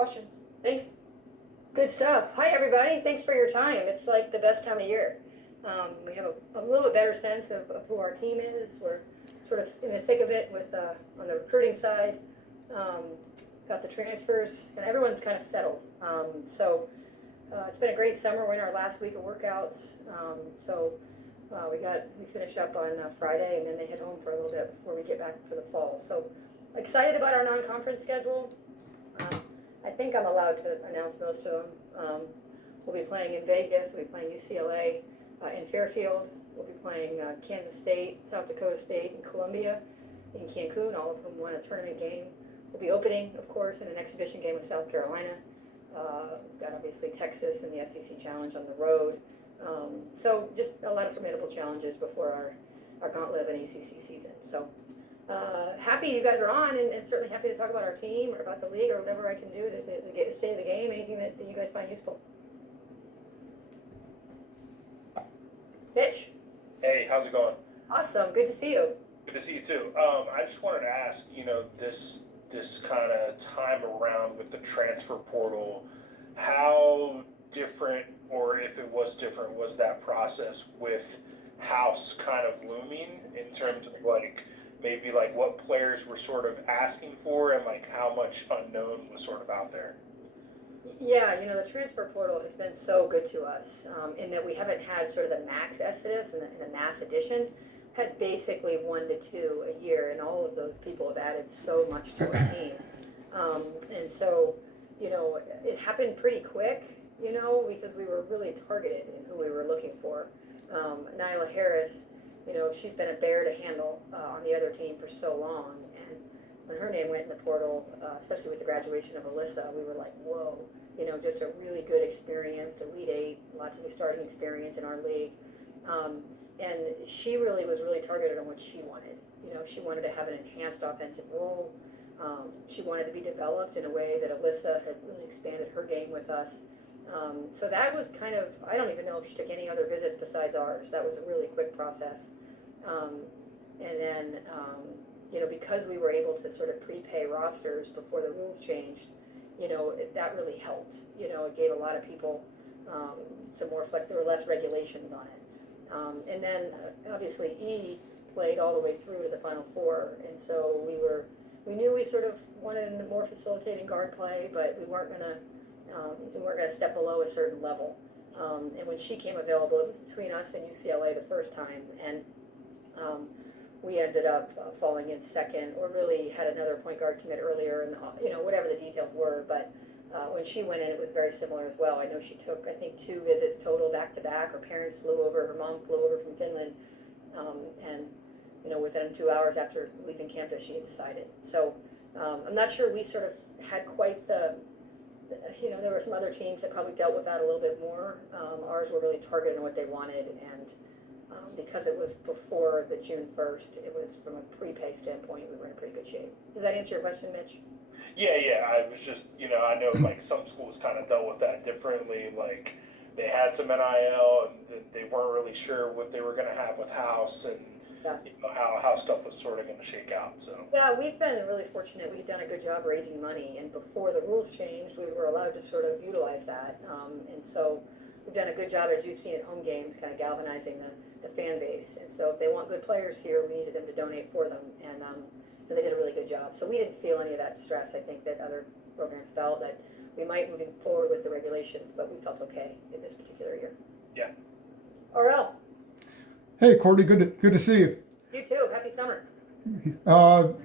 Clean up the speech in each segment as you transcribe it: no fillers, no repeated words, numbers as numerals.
questions. Thanks. Good stuff. Hi, everybody. Thanks for your time. It's like the best time of year. We have a little bit better sense of who our team is. We're sort of in the thick of it with on the recruiting side. Got the transfers, and everyone's kind of settled. It's been a great summer. We're in our last week of workouts. We finish up on Friday, and then they head home for a little bit before we get back for the fall. So excited about our non-conference schedule. I think I'm allowed to announce most of them. We'll be playing in Vegas. We'll be playing UCLA in Fairfield. We'll be playing Kansas State, South Dakota State, and Columbia in Cancun, all of whom won a tournament game. We'll be opening, of course, in an exhibition game with South Carolina. We've got obviously Texas and the SEC Challenge on the road. So just a lot of formidable challenges before our gauntlet of an ACC season. So happy you guys are on, and certainly happy to talk about our team or about the league or whatever I can do to get the state of the game, anything that you guys find useful. Mitch. Hey, how's it going? Awesome. Good to see you. Good to see you too. I just wanted to ask, this kind of time around with the transfer portal, how different, or if it was different, was that process with House kind of looming in terms of maybe what players were sort of asking for and how much unknown was sort of out there? Yeah, the transfer portal has been so good to us in that we haven't had sort of the max exodus and the mass addition. Had basically 1 to 2 a year, and all of those people have added so much to our team. It happened pretty quick, because we were really targeted in who we were looking for. Nyla Harris, she's been a bear to handle on the other team for so long, and when her name went in the portal, especially with the graduation of Alyssa, we were like, whoa, just a really good experience, Elite Eight, lots of starting experience in our league. And she really was targeted on what she wanted. She wanted to have an enhanced offensive role. She wanted to be developed in a way that Alyssa had really expanded her game with us. So that was kind of, I don't even know if she took any other visits besides ours. That was a really quick process. Because we were able to sort of prepay rosters before the rules changed, that really helped. It gave a lot of people some more there were less regulations on it. Obviously E played all the way through to the Final Four, and so we knew we sort of wanted a more facilitating guard play, but we weren't gonna step below a certain level. And when she came available, it was between us and UCLA the first time, and we ended up falling in second, or really had another point guard commit earlier, and whatever the details were, but. When she went in, it was very similar as well. I know she took, I think, 2 visits total back to back. Her parents flew over, her mom flew over from Finland, within 2 hours after leaving campus, she had decided. So I'm not sure we sort of had quite there were some other teams that probably dealt with that a little bit more. Ours were really targeted on what they wanted, and because it was before the June 1st, it was from a prepay standpoint, we were in pretty good shape. Does that answer your question, Mitch? Yeah. I was just, I know some schools kind of dealt with that differently. They had some NIL and they weren't really sure what they were going to have with House and how stuff was sort of going to shake out. So yeah, we've been really fortunate. We've done a good job raising money, and before the rules changed, we were allowed to sort of utilize that. And so we've done a good job, as you've seen at home games, kind of galvanizing the fan base. And so if they want good players here, we needed them to donate for them, and they did a really good job. So we didn't feel any of that stress, I think, that other programs felt, that we might moving forward with the regulations, but we felt okay in this particular year. Yeah. RL. Hey, Courtney, good to see you. You too. Happy summer. Bubba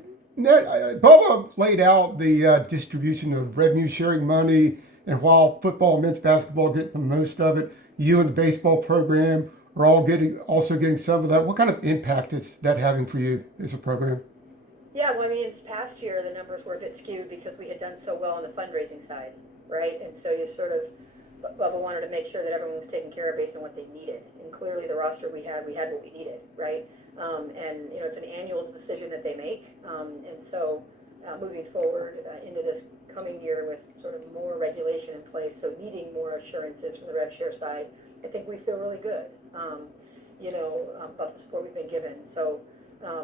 laid out the distribution of revenue sharing money, and while football and men's basketball get the most of it, you and the baseball program are also getting some of that. What kind of impact is that having for you as a program? Yeah, well, this past year the numbers were a bit skewed because we had done so well on the fundraising side, right? And so you sort of, Bubba wanted to make sure that everyone was taken care of based on what they needed. And clearly the roster we had what we needed, right? It's an annual decision that they make. And so moving forward into this coming year with sort of more regulation in place, so needing more assurances from the rev share side, I think we feel really good, about the support we've been given. So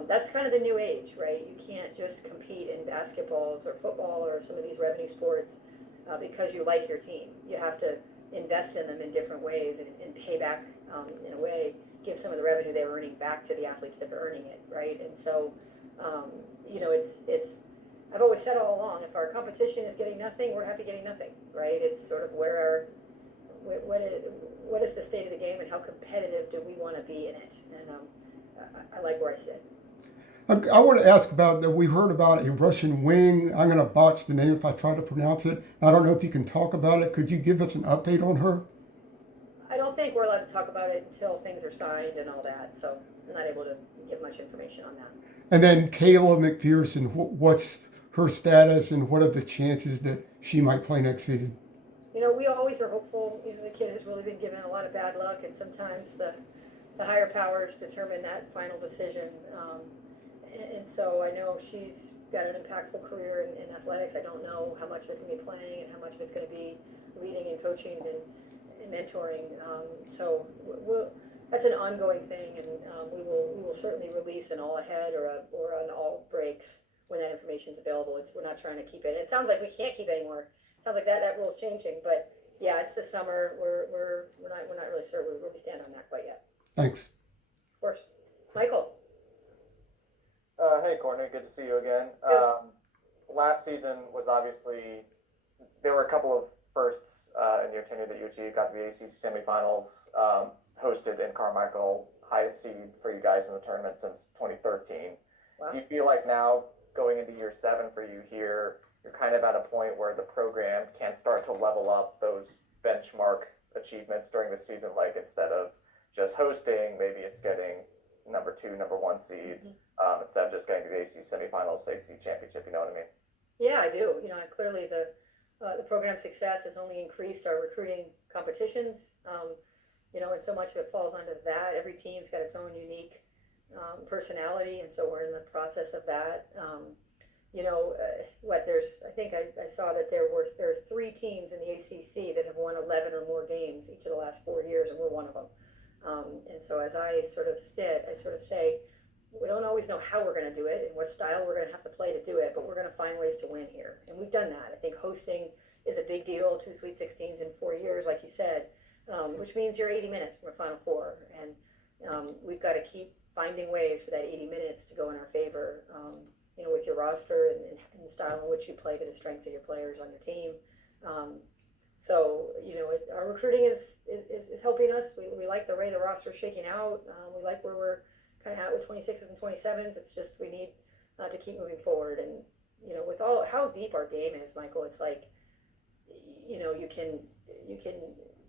that's kind of the new age, right? You can't just compete in basketballs or football or some of these revenue sports because you like your team. You have to invest in them in different ways and pay back, in a way, give some of the revenue they were earning back to the athletes that are earning it, right? And so, it's I've always said all along, if our competition is getting nothing, we're happy getting nothing, right? It's sort of what is the state of the game and how competitive do we want to be in it? And I like where I sit. I want to ask about that. We heard about a Russian wing. I'm going to botch the name if I try to pronounce it. I don't know if you can talk about it. Could you give us an update on her? I don't think we're allowed to talk about it until things are signed and all that, so I'm not able to give much information on that. And then Kayla McPherson, what's her status and what are the chances that she might play next season? We always are hopeful. The kid has really been given a lot of bad luck, and sometimes the higher powers determine that final decision. And so I know she's got an impactful career in athletics. I don't know how much of it's going to be playing and how much of it's going to be leading and coaching and mentoring. So that's an ongoing thing, and we will certainly release an all ahead or an all breaks when that information is available. We're not trying to keep it. It sounds like we can't keep it anymore. It sounds like that rule is changing, but yeah, it's the summer. We're not really sure where we stand on that quite yet. Thanks. Of course, Michael. Hey, Courtney, good to see you again. Last season was obviously, there were a couple of firsts in your tenure that you achieved. Got to the ACC semifinals, hosted in Carmichael, highest seed for you guys in the tournament since 2013. Wow. Do you feel like now, going into year 7 for you here, you're kind of at a point where the program can start to level up those benchmark achievements during the season, like instead of just hosting, maybe it's getting number 2, number 1 seed, instead of just getting to the AC semifinals, AC championship, you know what I mean? Yeah, I do. Clearly the program's success has only increased our recruiting competitions. And so much of it falls under that. Every team's got its own unique personality, and so we're in the process of that. I think I saw that there are 3 teams in the ACC that have won 11 or more games each of the last 4 years, and we're one of them. And so as I sort of say, we don't always know how we're going to do it and what style we're going to have to play to do it, but we're going to find ways to win here. And we've done that. I think hosting is a big deal, 2 Sweet 16s in 4 years, like you said, which means you're 80 minutes from a Final Four. And we've got to keep finding ways for that 80 minutes to go in our favor, with your roster and the style in which you play to the strengths of your players on your team. Our recruiting is helping us. We like the way the roster is shaking out. We like where we're kind of at with 26s and 27s. It's just we need to keep moving forward. And with all how deep our game is, Michael, it's like you can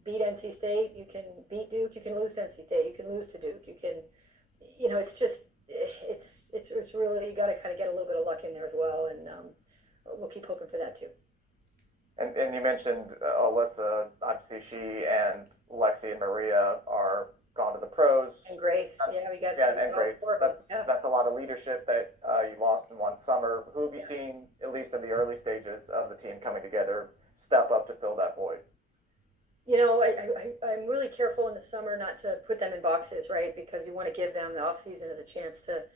beat NC State, you can beat Duke, you can lose to NC State, you can lose to Duke, you can it's just it's really, you got to kind of get a little bit of luck in there as well, and we'll keep hoping for that too. And you mentioned Alyssa. Obviously, she and Lexi and Maria are gone to the pros. And Grace, we got and Grace. 4 of them. That's a lot of leadership that you lost in one summer. Who have you seen, at least in the early stages of the team coming together, step up to fill that void? I'm really careful in the summer not to put them in boxes, right? Because you want to give them the off season as a chance to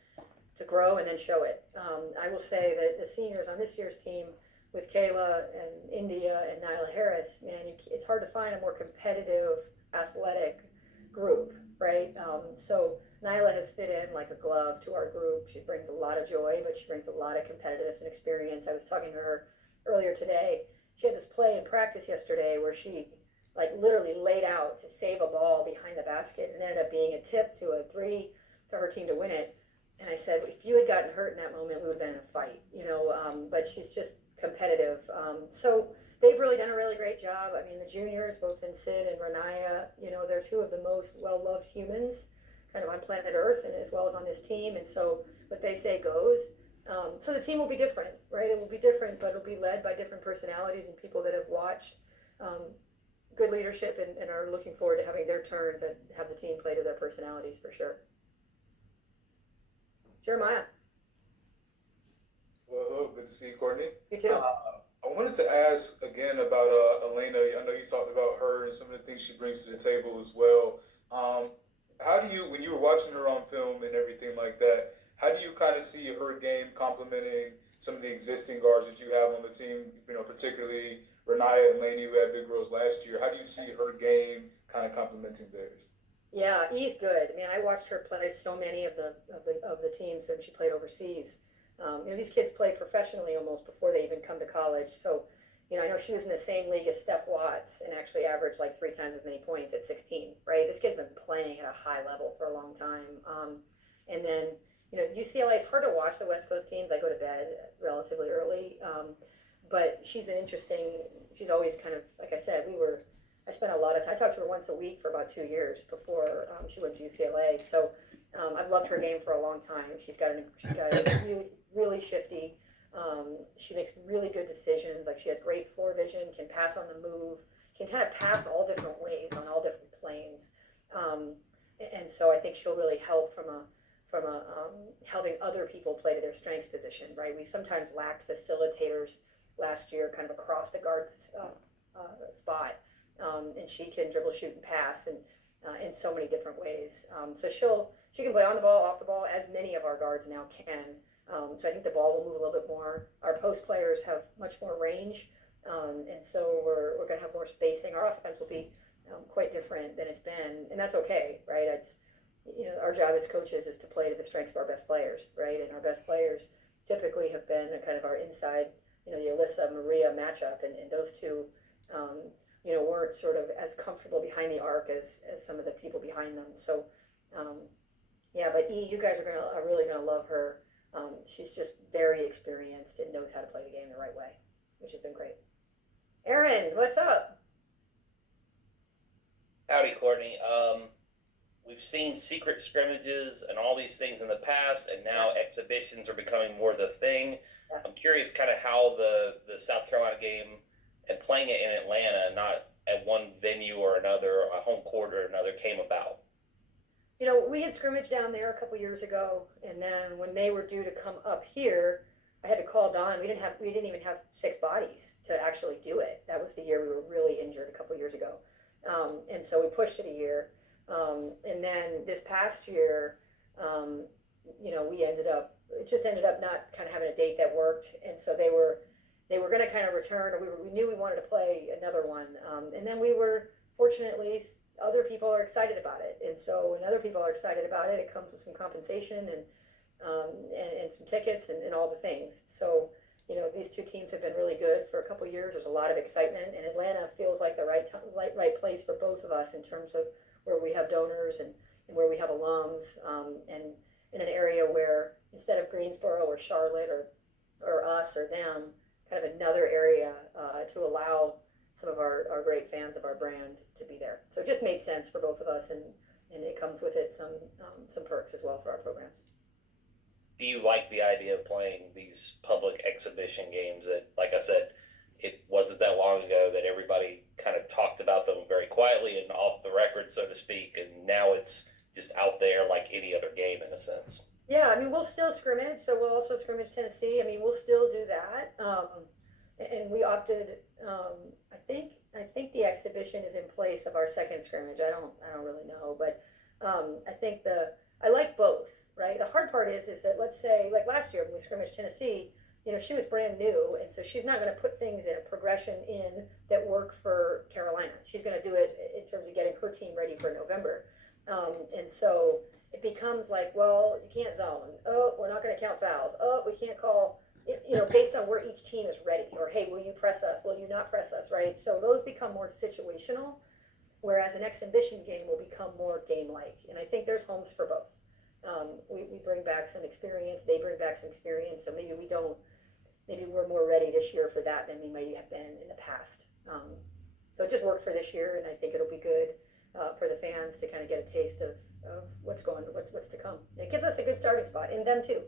grow and then show it. I will say that the seniors on this year's team, with Kayla and India and Nyla Harris, man, it's hard to find a more competitive athletic group, right? So Nyla has fit in like a glove to our group. She brings a lot of joy, but she brings a lot of competitiveness and experience. I was talking to her earlier today. She had this play in practice yesterday where she literally laid out to save a ball behind the basket and ended up being a tip to a 3 to her team to win it. And I said, if you had gotten hurt in that moment, we would have been in a fight, but she's just competitive. So they've really done a really great job. I mean, the juniors, both in Sid and Renaya, they're 2 of the most well-loved humans kind of on planet Earth and as well as on this team. And so what they say goes. So the team will be different, right? It will be different, but it'll be led by different personalities and people that have watched good leadership and are looking forward to having their turn to have the team play to their personalities for sure. Jeremiah. Well, good to see you, Courtney. You too. I wanted to ask again about Elena. I know you talked about her and some of the things she brings to the table as well. How do you, when you were watching her on film and everything like that, how do you kind of see her game complementing some of the existing guards that you have on the team, particularly Renaya and Laney, who had big roles last year. How do you see her game kind of complementing theirs? Yeah, E's good. Man, I watched her play so many of the teams when she played overseas. These kids play professionally almost before they even come to college. So, I know she was in the same league as Steph Watts and actually averaged like 3 times as many points at 16. Right? This kid's been playing at a high level for a long time. And then, UCLA. It's hard to watch the West Coast teams. I go to bed relatively early. But she's she's always kind of, like I said, I spent a lot of time, I talked to her once a week for about 2 years before she went to UCLA. So I've loved her game for a long time. She's got a really, really shifty. She makes really good decisions. Like she has great floor vision, can pass on the move, can kind of pass all different ways on all different planes. And so I think she'll really help from helping other people play to their strengths position, right? We sometimes lacked facilitators last year, kind of across the guard spot, and she can dribble, shoot, and pass, and in so many different ways. So she can play on the ball, off the ball, as many of our guards now can. So I think the ball will move a little bit more. Our post players have much more range, and so we're going to have more spacing. Our offense will be quite different than it's been, and that's okay, right? It's our job as coaches is to play to the strengths of our best players, right? And our best players typically have been kind of our inside, the Alyssa Maria matchup, and those two, weren't sort of as comfortable behind the arc as some of the people behind them. So, but you guys are really gonna love her. She's just very experienced and knows how to play the game the right way, which has been great. Aaron, what's up? Howdy, Courtney. We've seen secret scrimmages and all these things in the past, and now exhibitions are becoming more the thing. Yeah. I'm curious kind of how the South Carolina game and playing it in Atlanta, not at one venue or another, a home court or another, came about. We had scrimmage down there a couple years ago, and then when they were due to come up here, I had to call Don. We didn't even have 6 bodies to actually do it. That was the year we were really injured a couple years ago, and so we pushed it a year. And then this past year, it just ended up not kind of having a date that worked, and so they were going to kind of return, or we knew we wanted to play another one, and then we were fortunately other people are excited about it, and so when other people are excited about it, it comes with some compensation and some tickets and all the things. So these two teams have been really good for a couple years. There's a lot of excitement, and Atlanta feels like the right place for both of us in terms of where we have donors and where we have alums, and in an area where instead of Greensboro or Charlotte or us or them, kind of another area to allow some of our great fans of our brand to be there. So it just made sense for both of us, and it comes with it some perks as well for our programs. Do you like the idea of playing these public exhibition games that, like I said, it wasn't that long ago that everybody kind of talked about them very quietly and off the record, so to speak, and now it's just out there like any other game in a sense? Yeah, I mean, we'll still scrimmage, so we'll also scrimmage Tennessee. I mean, we'll still do that. And we opted, I think the exhibition is in place of our second scrimmage. I don't really know, but I like both, right? The hard part is that, let's say, like last year when we scrimmaged Tennessee, she was brand new, and so she's not going to put things in a progression that work for Carolina. She's going to do it in terms of getting her team ready for November. And so it becomes like, well, you can't zone. Oh, we're not going to count fouls. Oh, we can't call, based on where each team is ready. Or, hey, will you press us? Will you not press us, right? So those become more situational, whereas an exhibition game will become more game-like. And I think there's homes for both. We bring back some experience. They bring back some experience. So maybe we're more ready this year for that than we might have been in the past. So it just worked for this year, and I think it'll be good for the fans to kind of get a taste of what's to come. And it gives us a good starting spot, and them too.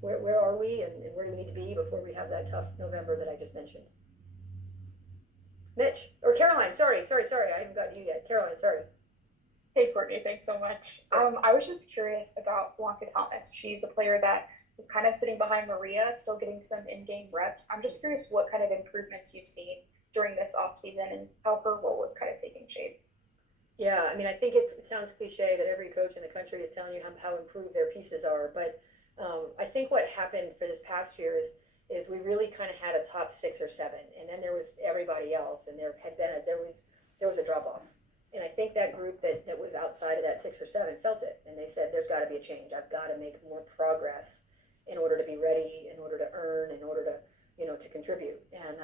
Where are we, and where do we need to be before we have that tough November that I just mentioned. Mitch, or Caroline, sorry, I haven't got to you yet. Caroline, sorry. Hey, Courtney, thanks so much. Yes. I was just curious about Blanca Thomas. She's a player that is kind of sitting behind Maria, still getting some in-game reps. I'm just curious what kind of improvements you've seen during this offseason and how her role was kind of taking shape. Yeah, I mean, I think it sounds cliche that every coach in the country is telling you how improved their pieces are, but I think what happened for this past year is is we really kind of had a top 6 or 7, and then there was everybody else, and there was a drop off. And I think that group that was outside of that 6 or 7 felt it, and they said, "There's got to be a change. I've got to make more progress in order to be ready, in order to earn, in order to to contribute." And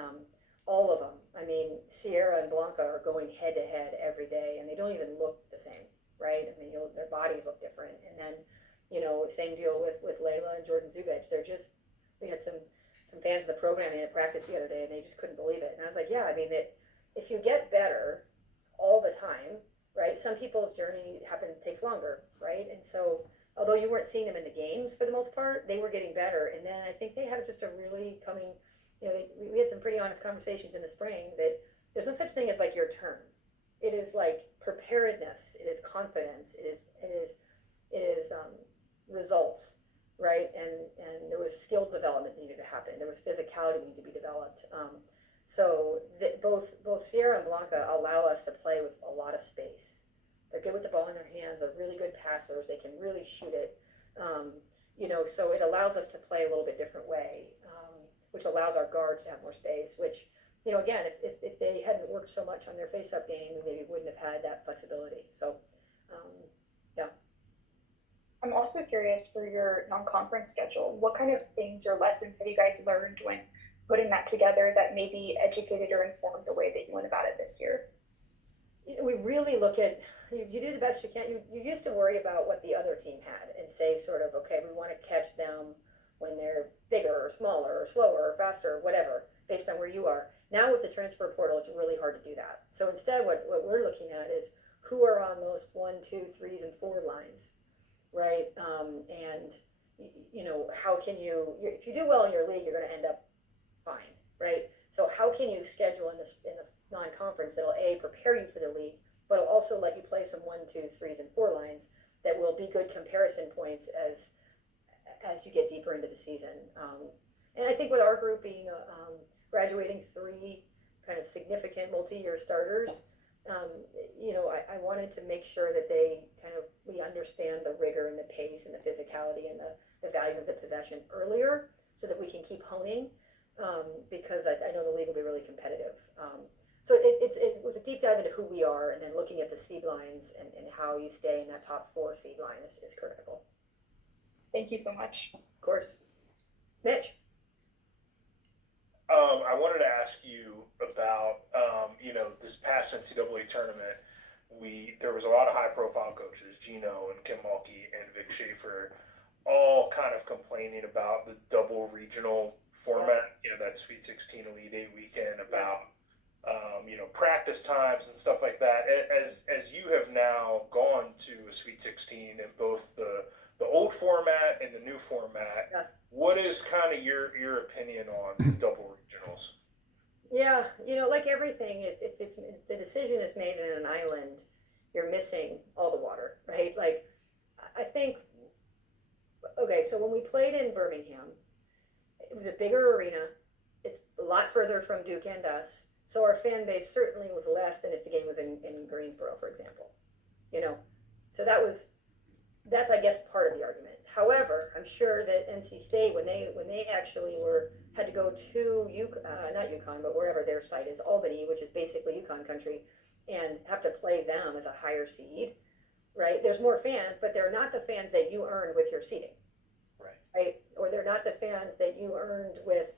all of them. I mean, Sierra and Blanca are going head to head every day, and they don't even look the same, right? I mean, their bodies look different, and then same deal with Layla and Jordan Zubic. We had some fans of the program in at practice the other day, and they just couldn't believe it. And I was like, yeah, I mean, that if you get better all the time, right? Some people's journey takes longer, right? And so, although you weren't seeing them in the games for the most part, they were getting better. And then I think they have just a really coming. We had some pretty honest conversations in the spring that there's no such thing as like your turn. It is like preparedness. It is confidence. It is results. Right, and there was skill development needed to happen. There was physicality needed to be developed. So both Sierra and Blanca allow us to play with a lot of space. They're good with the ball in their hands. They're really good passers. They can really shoot it. So it allows us to play a little bit different way, which allows our guards to have more space. Which, again, if they hadn't worked so much on their face-up game, we maybe wouldn't have had that flexibility. So, yeah. I'm also curious for your non-conference schedule. What kind of things or lessons have you guys learned when putting that together that maybe educated or informed the way that you went about it this year? We really look at, you do the best you can. You used to worry about what the other team had and say sort of, okay, we want to catch them when they're bigger or smaller or slower or faster or whatever, based on where you are. Now with the transfer portal, it's really hard to do that. So instead what we're looking at is who are on those 1, 2, 3s, and 4 lines. Right, and how can you? If you do well in your league, you're going to end up fine, right? So how can you schedule in the non-conference that'll prepare you for the league, but it'll also let you play some 1, 2, 3s, and 4 lines that will be good comparison points as you get deeper into the season. And I think with our group being graduating 3 kind of significant multi-year starters. I wanted to make sure that we understand the rigor and the pace and the physicality and the value of the possession earlier so that we can keep honing because I know the league will be really competitive. So it was a deep dive into who we are and then looking at the seed lines and how you stay in that top 4 seed line is critical. Thank you so much. Of course. Mitch? I wanted to ask you about, this past NCAA tournament. There was a lot of high-profile coaches, Gino and Kim Mulkey and Vic Schaefer, all kind of complaining about the double regional format. That Sweet 16 Elite 8 weekend about, practice times and stuff like that. As you have now gone to a Sweet 16 in both the old format and the new format. Yeah. What is kind of your opinion on double regionals? Yeah, like everything, if the decision is made in an island, you're missing all the water, right? Like, I think, okay, so when we played in Birmingham, it was a bigger arena. It's a lot further from Duke and us. So our fan base certainly was less than if the game was in Greensboro, for example. So that's I guess part of the argument. However, I'm sure that NC State, when they actually had to go to not UConn, but wherever their site is, Albany, which is basically UConn country, and have to play them as a higher seed, right? There's more fans, but they're not the fans that you earned with your seeding, right? Or they're not the fans that you earned with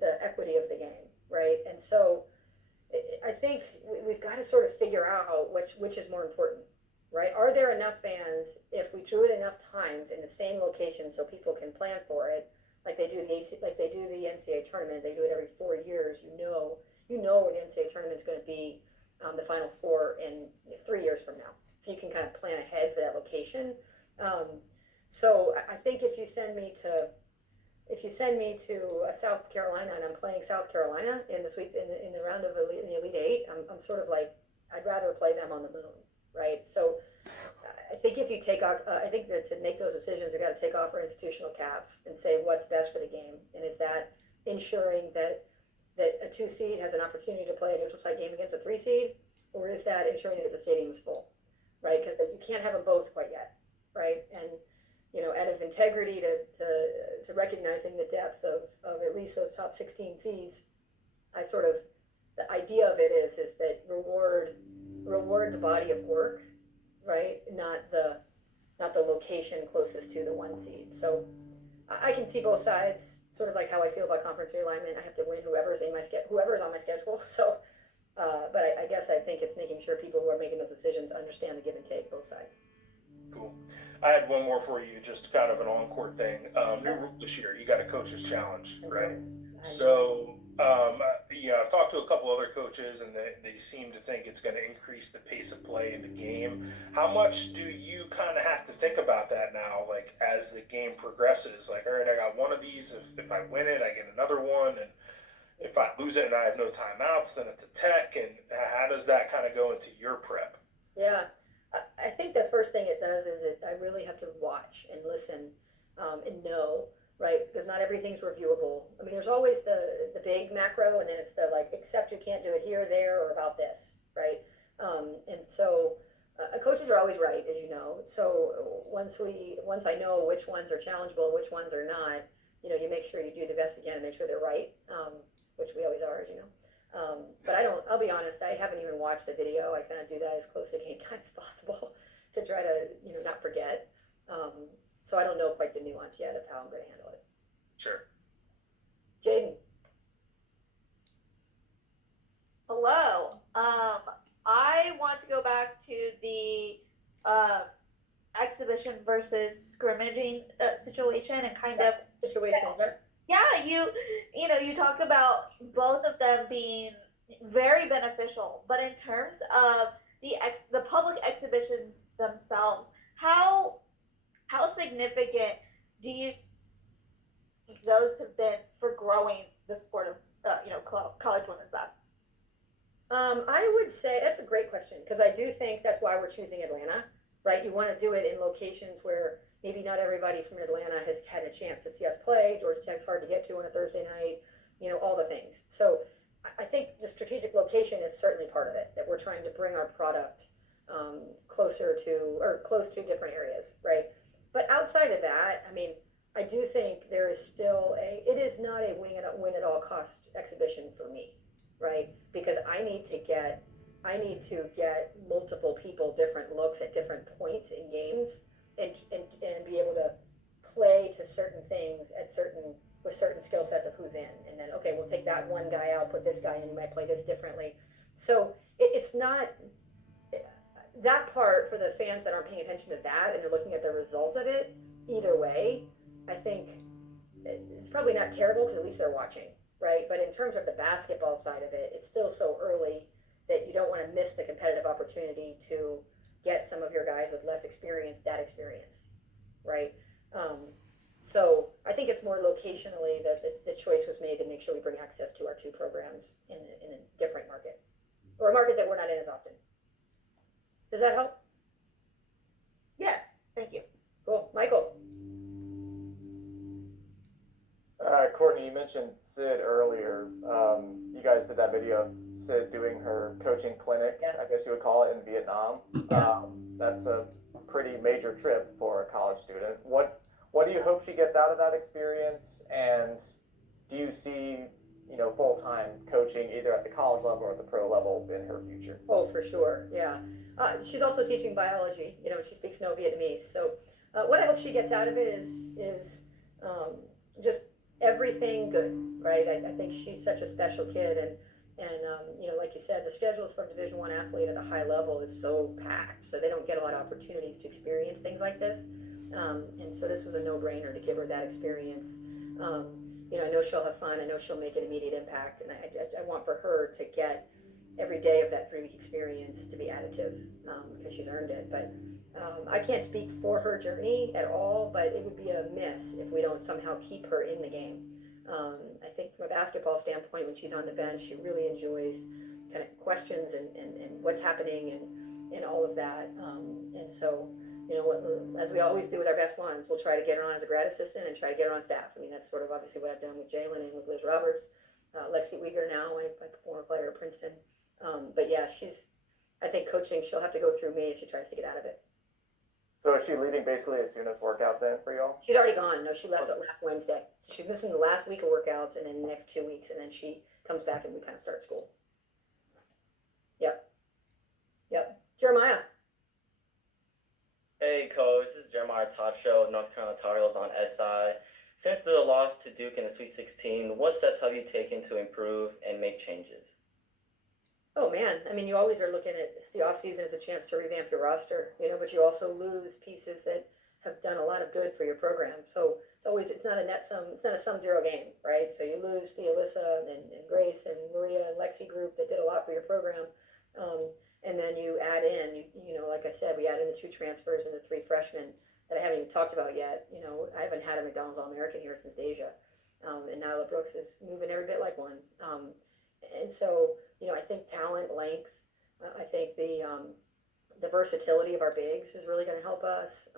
the equity of the game, right? And so I think we've got to sort of figure out which is more important. Right? Are there enough fans if we drew it enough times in the same location so people can plan for it, like they do the NCAA tournament? They do it every 4 years. You know where the NCAA tournament's going to be, the Final Four in 3 years from now. So you can kind of plan ahead for that location. So I think if you send me to South Carolina and I'm playing South Carolina in the Sweets in the round of the Elite 8, I'm sort of like I'd rather play them on the moon. Right, so I think if you take off, I think that to make those decisions, we got to take off our institutional caps and say what's best for the game, and is that ensuring that a 2 seed has an opportunity to play a neutral site game against a 3 seed, or is that ensuring that the stadium is full, right? Because you can't have them both quite yet, right? And out of integrity to recognizing the depth of at least those top 16 seeds, the idea of it is that reward the body of work, right? Not the location closest to the one seed. So I can see both sides, sort of like how I feel about conference realignment. I have to win whoever's on my schedule. So, but I guess I think it's making sure people who are making those decisions understand the give and take both sides. Cool. I had one more for you, just kind of an on-court thing. New rule this year, you got a coach's challenge, right? So, I've talked to a couple other coaches, and they seem to think it's going to increase the pace of play in the game. How much do you kind of have to think about that now, like as the game progresses? Like, all right, I got one of these. If I win it, I get another one, and if I lose it and I have no timeouts, then it's a tech. And how does that kind of go into your prep? Yeah, I think the first thing it does is I really have to watch and listen and know, right? Because not everything's reviewable. I mean, there's always the big macro, and then it's the like, except you can't do it here, there, or about this, right? And so coaches are always right, as you know. So once I know which ones are challengeable and which ones are not, you make sure you do the best you can to make sure they're right, which we always are, as you know. But I'll be honest, I haven't even watched the video. I kind of do that as close to game time as possible to try to, not forget. So I don't know quite the nuance yet of how I'm going to handle it. Sure. Jaden. Hello. I want to go back to the exhibition versus scrimmaging situation and kind of Situation. yeah, you talk about both of them being very beneficial, but in terms of the public exhibitions themselves, how significant do you think those have been for growing the sport of college women's basketball? I would say that's a great question, because I do think that's why we're choosing Atlanta, right? You want to do it in locations where maybe not everybody from Atlanta has had a chance to see us play. Georgia Tech's hard to get to on a Thursday night, all the things. So I think the strategic location is certainly part of it, that we're trying to bring our product close to different areas, right? But outside of that, I mean, I do think there is still it is not a win at all cost exhibition for me, right? Because I need to get multiple people different looks at different points in games, and be able to play to certain things with certain skill sets of who's in, and then okay, we'll take that one guy out, put this guy in, you might play this differently. So it's not that part for the fans that aren't paying attention to that and they're looking at the result of it. Either way, I think it's probably not terrible, because at least they're watching, right? But in terms of the basketball side of it, it's still so early that you don't want to miss the competitive opportunity to get some of your guys with less experience that experience, right? So I think it's more locationally that the choice was made to make sure we bring access to our two programs in a different market, or a market that we're not in as often. Does that help? Yes, thank you. Cool. Michael. Courtney, you mentioned Sid earlier. You guys did that video of Sid doing her coaching clinic, Yeah. I guess you would call it, in Vietnam. That's a pretty major trip for a college student. What do you hope she gets out of that experience? And do you see, full-time coaching either at the college level or the pro level in her future? Oh, for sure. Yeah. She's also teaching biology. She speaks no Vietnamese. So what I hope she gets out of it is just everything good, right? I think she's such a special kid, and like you said, the schedules for a Division I athlete at a high level is so packed, so they don't get a lot of opportunities to experience things like this. And so this was a no-brainer to give her that experience. I know she'll have fun. I know she'll make an immediate impact, and I want for her to get every day of that 3-week experience to be additive, because she's earned it. But I can't speak for her journey at all, but it would be a miss if we don't somehow keep her in the game. I think from a basketball standpoint, when she's on the bench, she really enjoys kind of questions and what's happening and all of that. And so, as we always do with our best ones, we'll try to get her on as a grad assistant and try to get her on staff. I mean, that's sort of obviously what I've done with Jalen and with Liz Roberts, Lexi Uyghur now, my former player at Princeton. But yeah, I think coaching, she'll have to go through me if she tries to get out of it. So is she leaving basically as soon as workouts end for y'all? She's already gone. No, she left it last Wednesday. So she's missing the last week of workouts and then the next 2 weeks, and then she comes back and we kind of start school. Yep. Jeremiah. Hey, Coach, this is Jeremiah Show, North Carolina Tar Heels on SI. Since the loss to Duke in the Sweet 16, what steps have you taken to improve and make changes? Oh man, I mean, you always are looking at the off season as a chance to revamp your roster, but you also lose pieces that have done a lot of good for your program. So it's not a sum zero game, right? So you lose the Alyssa and Grace and Maria and Lexi group that did a lot for your program. And then you add in, like I said, we add in the 2 transfers and the 3 freshmen that I haven't even talked about yet. I haven't had a McDonald's All-American here since Deja. And Nyla Brooks is moving every bit like one. And so, I think talent, length, I think the versatility of our bigs is really going to help us.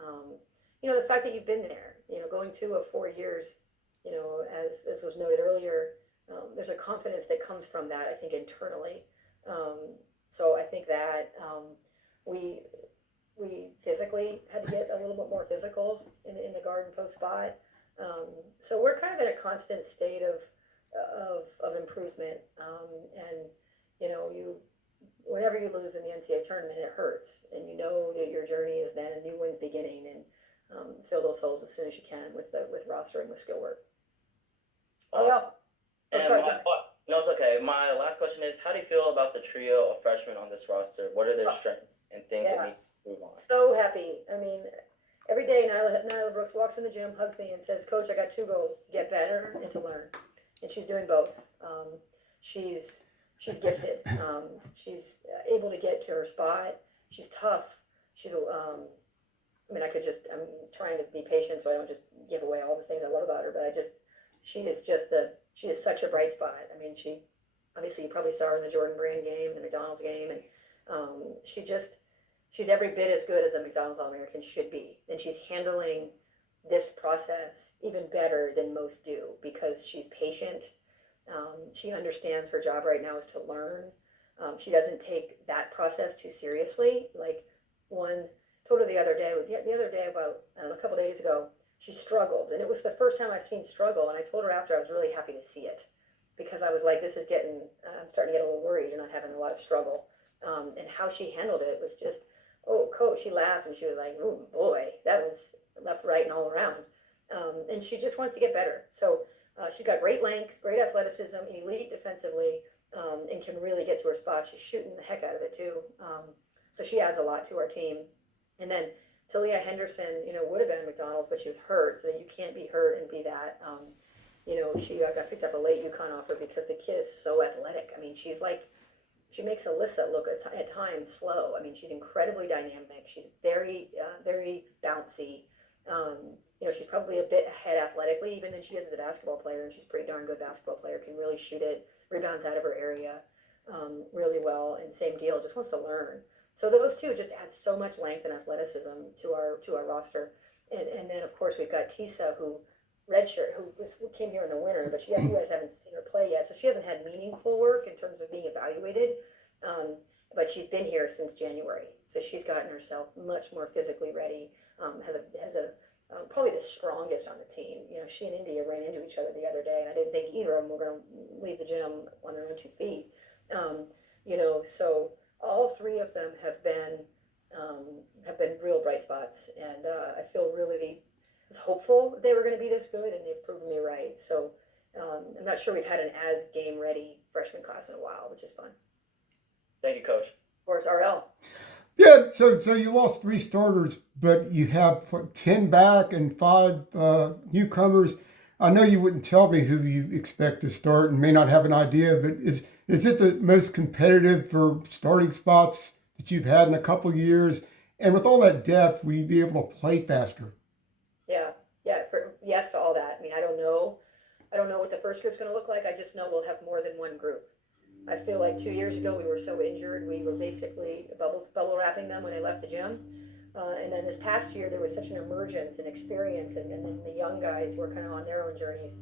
The fact that you've been there, going 2 of 4 years, as was noted earlier, there's a confidence that comes from that, I think, internally. So I think that we physically had to get a little bit more physicals in the guard and post spot. So we're kind of in a constant state of improvement. And whenever you lose in the NCAA tournament, it hurts, and that your journey is then a new one's beginning, and fill those holes as soon as you can with roster and with skill work. Awesome. Oh, sorry. No, it's okay. My last question is, how do you feel about the trio of freshmen on this roster? What are their strengths and things that need to move on? So happy. I mean, every day Nyla Brooks walks in the gym, hugs me, and says, "Coach, I got 2 goals: to get better and to learn." And she's doing both. She's gifted. She's able to get to her spot. She's tough. I'm trying to be patient so I don't just give away all the things I love about her, but she is such a bright spot. I mean, obviously you probably saw her in the Jordan Brand game, the McDonald's game, and she's every bit as good as a McDonald's All-American should be. And she's handling this process even better than most do because she's patient. She understands her job right now is to learn. She doesn't take that process too seriously. Like told her the other day about, I don't know, a couple days ago, she struggled, and it was the first time I've seen struggle, and I told her after I was really happy to see it because I was like, I'm starting to get a little worried. You're not having a lot of struggle. And how she handled it was just, "Oh, Coach," she laughed, and she was like, "Oh boy, that was left, right, and all around." And she just wants to get better. So she's got great length, great athleticism, elite defensively, and can really get to her spot. She's shooting the heck out of it too. So she adds a lot to our team. And then Talia Henderson, would have been at McDonald's, but she was hurt, so you can't be hurt and be that. She got picked up a late UConn offer because the kid is so athletic. I mean, she makes Alyssa look at times slow. I mean, she's incredibly dynamic. She's very, very bouncy. She's probably a bit ahead athletically even than she is as a basketball player, and she's a pretty darn good basketball player, can really shoot it, rebounds out of her area really well, and same deal, just wants to learn. So those 2 just add so much length and athleticism to our roster. And then, of course, we've got Tissa, who came here in the winter, but you guys haven't seen her play yet, so she hasn't had meaningful work in terms of being evaluated. But she's been here since January, so she's gotten herself much more physically ready. Has probably the strongest on the team. She and India ran into each other the other day, and I didn't think either of them were going to leave the gym on their own 2 feet. So all 3 of them have been real bright spots, and I feel really was hopeful they were going to be this good, and they've proven me right. So I'm not sure we've had an as game ready freshman class in a while, which is fun. Thank you, Coach. Of course, RL. Yeah, so you lost 3 starters, but you have 10 back and 5 newcomers. I know you wouldn't tell me who you expect to start and may not have an idea, but is it the most competitive for starting spots that you've had in a couple of years? And with all that depth, will you be able to play faster? Yeah. Yes to all that. I mean, I don't know what the first group's going to look like. I just know we'll have more than one group. I feel like 2 years ago we were so injured, we were basically bubble wrapping them when they left the gym. And then this past year there was such an emergence and experience, and then the young guys were kind of on their own journeys.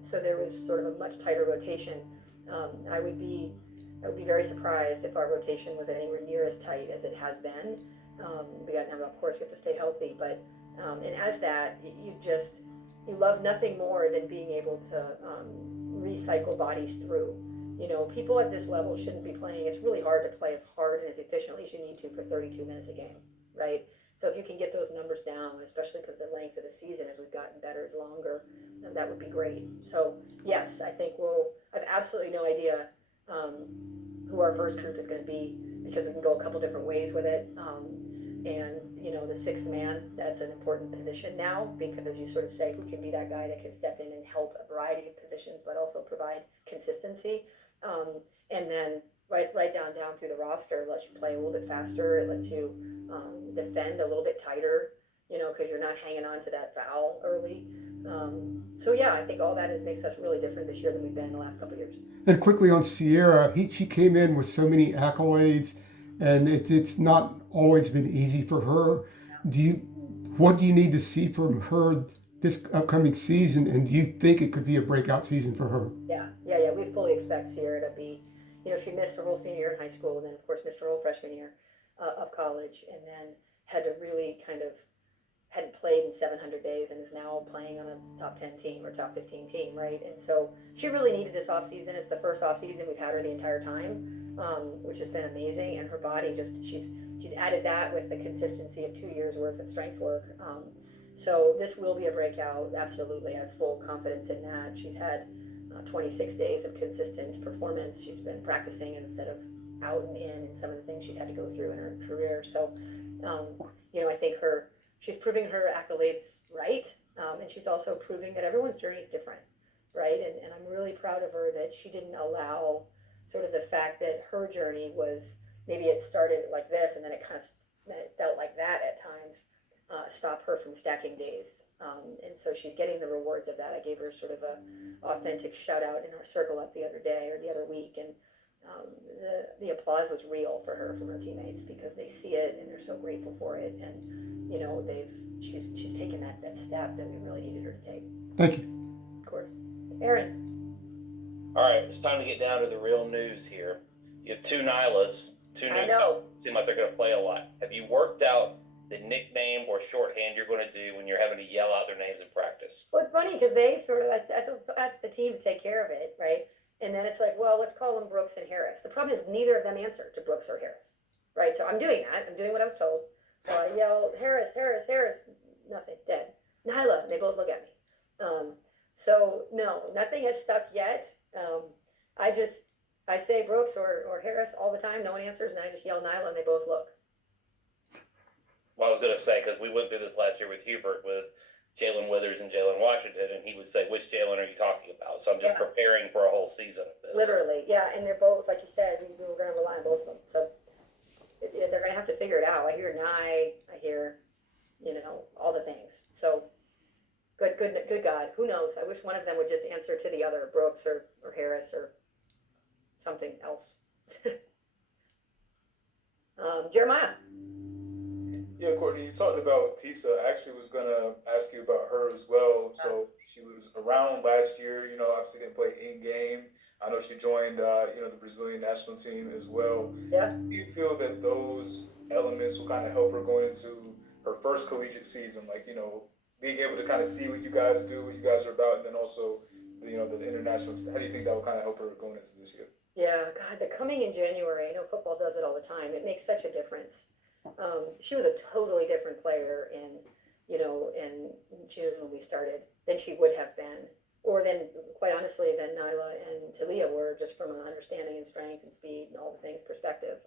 So there was sort of a much tighter rotation. I would be very surprised if our rotation was anywhere near as tight as it has been. Of course, you have to stay healthy, but and as that, you love nothing more than being able to recycle bodies through. People at this level shouldn't be playing. It's really hard to play as hard and as efficiently as you need to for 32 minutes a game, right? So if you can get those numbers down, especially because the length of the season as we've gotten better is longer, that would be great. So yes, I think I've absolutely no idea who our first group is going to be, because we can go a couple different ways with it. And the sixth man, that's an important position now, because you sort of say who can be that guy that can step in and help a variety of positions, but also provide consistency. And then right down through the roster, lets you play a little bit faster. It lets you defend a little bit tighter, because you're not hanging on to that foul early. So yeah, I think all that makes us really different this year than we've been in the last couple of years. And quickly on Sierra, she came in with so many accolades, and it's not always been easy for her. What do you need to see from her this upcoming season, and do you think it could be a breakout season for her? Yeah. We fully expect Sierra to be, she missed her whole senior year in high school, and then of course missed her whole freshman year of college, and then had to really hadn't played in 700 days and is now playing on a top 10 team or top 15 team, right? And so she really needed this offseason. It's the first offseason we've had her the entire time, which has been amazing. And her body she's added that with the consistency of 2 years worth of strength work. So this will be a breakout. Absolutely. I have full confidence in that. She's had 26 days of consistent performance. She's been practicing instead of out and in, and some of the things she's had to go through in her career. So, I think she's proving her accolades right, and she's also proving that everyone's journey is different, right? And I'm really proud of her that she didn't allow sort of the fact that her journey was, maybe it started like this and then it felt like that at times, stop her from stacking days. And so she's getting the rewards of that. I gave her sort of a authentic shout out in our circle up the other day or the other week, and the applause was real for her from her teammates, because they see it and they're so grateful for it. And she's taken that step that we really needed her to take. Thank you. Of course. Aaron. All right, it's time to get down to the real news here. You have two Nylas, two I new know. seem like they're going to play a lot. Have you worked out the nickname or shorthand you're going to do when you're having to yell out their names in practice? Well, it's funny because they sort of that's the team to take care of it, right? And then it's like, well, let's call them Brooks and Harris. The problem is neither of them answer to Brooks or Harris, right? So I'm doing that. I'm doing what I was told. So I yell, Harris, Harris, Harris. Nothing, dead. Nyla, and they both look at me. So no, nothing has stuck yet. I say Brooks or Harris all the time. No one answers, and I just yell Nyla, and they both look. Well, I was going to say, because we went through this last year with Hubert, with Jalen Withers and Jalen Washington, and he would say, which Jalen are you talking about? So I'm just preparing for a whole season of this. Literally, yeah, and they're both, like you said, we were going to rely on both of them. So they're going to have to figure it out. I hear Nye, I hear, all the things. So good God, who knows? I wish one of them would just answer to the other, Brooks or Harris or something else. Jeremiah. Yeah, Courtney, you talked about Tissa. I actually was going to ask you about her as well. So she was around last year, obviously didn't play in game. I know she joined, the Brazilian national team as well. Yeah. Do you feel that those elements will kind of help her going into her first collegiate season? Like, being able to kind of see what you guys do, what you guys are about, and then also, the international. How do you think that will kind of help her going into this year? Yeah, God, the coming in January, I know football does it all the time. It makes such a difference. She was a totally different player in June when we started than she would have been, or then, quite honestly, than Nyla and Talia were, just from an understanding and strength and speed and all the things perspective.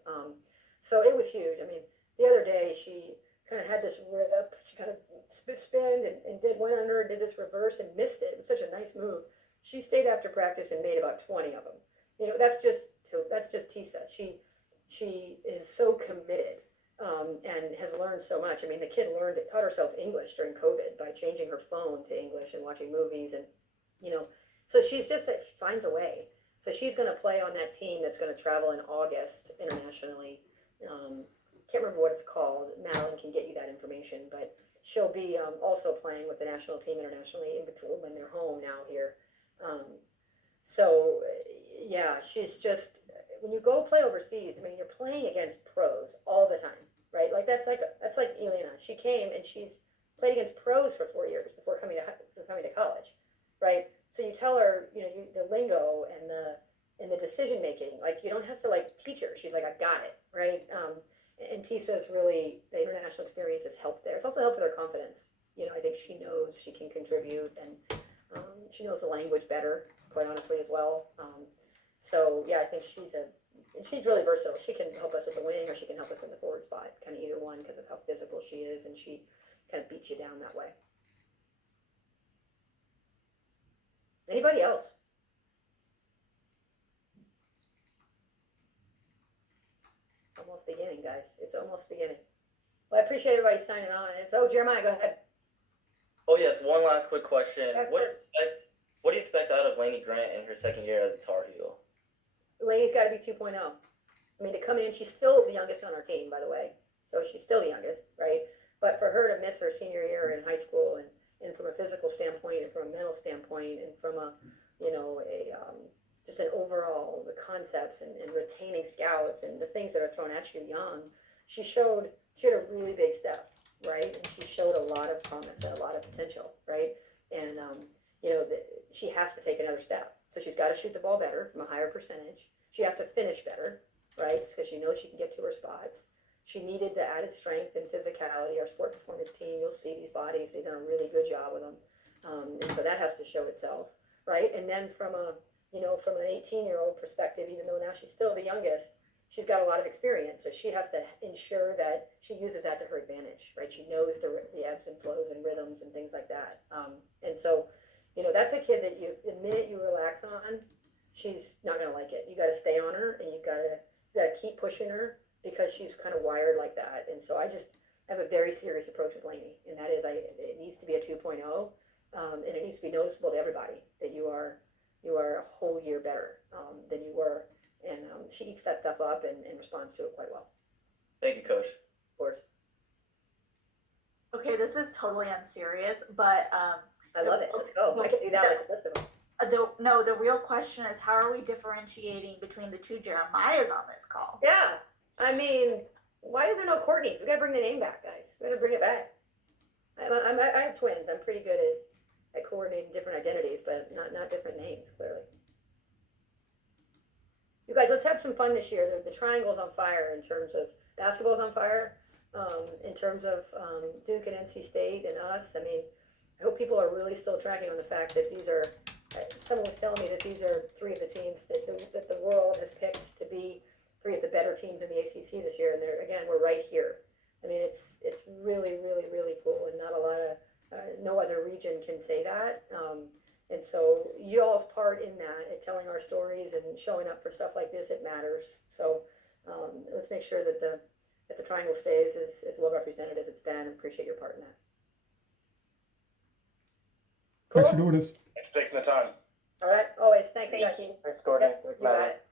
So it was huge. I mean, the other day she kind of had this rip. She kind of spinned and went under and did this reverse and missed it. It was such a nice move. She stayed after practice and made about 20 of them. That's just Tissa. She is so committed. And has learned so much. I mean, the kid taught herself English during COVID by changing her phone to English and watching movies, and so she finds a way. So she's going to play on that team that's going to travel in August internationally. Can't remember what it's called. Madeline can get you that information, but she'll be also playing with the national team internationally in between when they're home now here. So yeah, she's just, when you go play overseas, I mean, you're playing against pros all the time. right? Like that's like Elena. She came and she's played against pros for 4 years before coming to college, right? So you tell her, the lingo and the decision making. Like you don't have to like teach her. She's like, I got it, right? And Tissa's really the international experience has helped there. It's also helped with her confidence. I think she knows she can contribute and she knows the language better, quite honestly, as well. So yeah, I think she's really versatile. She can help us at the wing or she can help us in the forward spot, kind of either one because of how physical she is, and she kind of beats you down that way. Anybody else? It's almost beginning, guys. It's almost beginning. Well, I appreciate everybody signing on. Jeremiah, go ahead. Oh yes, one last quick question. Of What course. do you expect out of Laney Grant in her second year as a Tar Heel? Laney's got to be 2.0. I mean, to come in, she's still the youngest on our team, by the way. So she's still the youngest, right? But for her to miss her senior year in high school and from a physical standpoint and from a mental standpoint and from just an overall, the concepts and retaining scouts and the things that are thrown at you young, she had a really big step, right? And she showed a lot of promise and a lot of potential, right? And, she has to take another step. So she's got to shoot the ball better from a higher percentage. She has to finish better, right? Because she knows she can get to her spots. She needed the added strength and physicality. Our sport performance team, you'll see these bodies, they've done a really good job with them. And so that has to show itself, right? And then from an 18-year-old perspective, even though now she's still the youngest, she's got a lot of experience. So she has to ensure that she uses that to her advantage, right? She knows the ebbs and flows and rhythms and things like that. And so, that's a kid that the minute you relax on, she's not going to like it. You got to stay on her and you got to keep pushing her because she's kind of wired like that. And so I just have a very serious approach with Laney, and that is it needs to be a 2.0, and it needs to be noticeable to everybody that you are a whole year better than you were. And she eats that stuff up and responds to it quite well. Thank you, Coach. Of course. Okay, this is totally unserious, but I love it. Let's go. I can do that like a list of them. the real question is, how are we differentiating between the two Jeremiahs on this call? Yeah. I mean, why is there no Courtney? We got to bring the name back, guys. We got to bring it back. I have twins. I'm pretty good at coordinating different identities, but not different names, clearly. You guys, let's have some fun this year. The triangle's on fire in terms of basketball's on fire, in terms of Duke and NC State and us. I mean, I hope people are really still tracking on the fact that these are. Someone was telling me that these are three of the teams that the world has picked to be three of the better teams in the ACC this year, and we're right here. I mean, it's really, really, really cool, and not a lot of no other region can say that. And so y'all's part in that, at telling our stories and showing up for stuff like this, it matters. So let's make sure that the triangle stays as well represented as it's been. Appreciate your part in that. Cool. Thanks for doing this. Thanks for taking the time. All right. Always. Thanks, Thank guys. you. Thanks, Courtney. Yep, Thanks, you got Matt. it.